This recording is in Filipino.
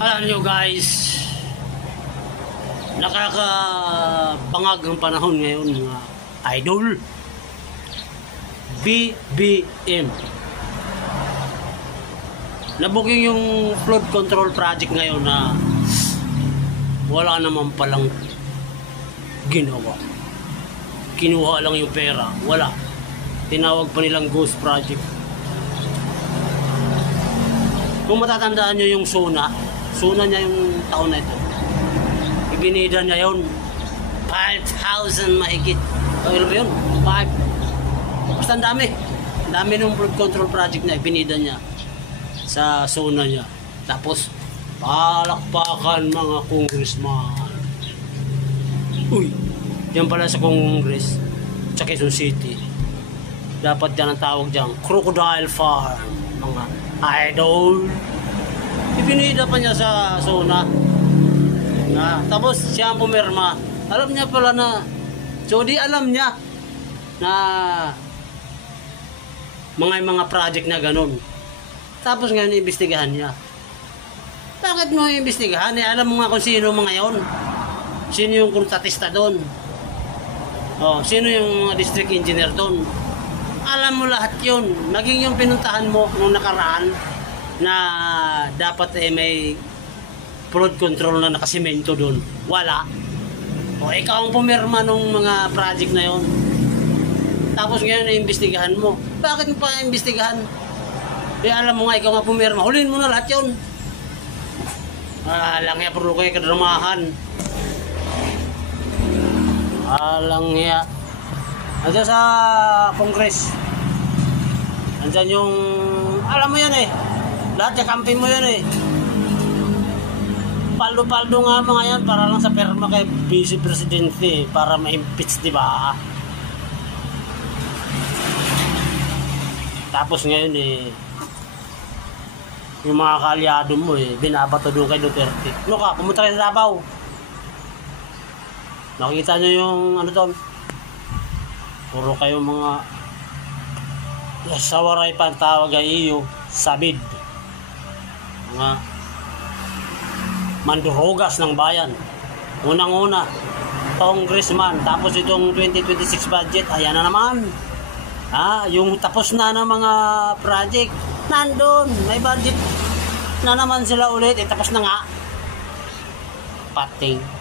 Alam nyo guys, nakakabangag ang panahon ngayon mga idol. BBM nabooking yung flood control project ngayon na wala naman palang ginawa. Kinuha lang yung pera, wala. Tinawag pa nilang ghost project. Kung matatandaan nyo yung Suna niya yung taon na ito, ibinida niya yun 5,000 mahigit. Ano ba yun? 5. Basta ang dami nung flood control project na ibinida niya sa Suna niya. Tapos palakpakan mga congressman. Uy, yan pala sa Congress sa Quezon City, dapat yan ang tawag dyan, Crocodile Farm mga idol. Ibinida pa niya sa Suna na, tapos siya ang pumirma. Alam niya pala na, so di alam niya na mga project na ganun. Tapos ngayon iimbestigahan niya. Bakit mo iimbestigahan? Alam mo nga kung sino mga yon. Sino yung kontratista doon? Oh, sino yung district engineer doon? Alam mo lahat yun. Naging yung pinuntahan mo nung nakaraan na dapat may flood control na nakasimento doon. Wala. O ikaw ang pumirma nung mga project na yon. Tapos ngayon iimbestigahan mo. Bakit mo pa iimbestigahan? Alam mo nga ikaw nga pumirma. Huliin mo na lahat yun. Alang ya, perlu kayo kadramahan. Alang ya. Andiyan sa Congress, andiyan yung, alam mo yan eh, lahat yung kampi mo yan eh. Paldo-paldo nga mga yan para lang sa perma kay Vice Presidente para ma-impeach, diba? Tapos ngayon eh, yung mga kaalyado mo eh, binabato doon kay Duterte. Ano ka, pumunta kayo sa Davao. Nakikita nyo yung ano doon? Puro kayo mga sa waray pantawag ay iyo, sabid. Mga mandurugas ng bayan. Unang-una, congressman. Tapos itong 2026 budget, ayan na naman. Yung tapos na ng mga project, nandun, may budget na naman sila ulit, tapos na nga. Pating.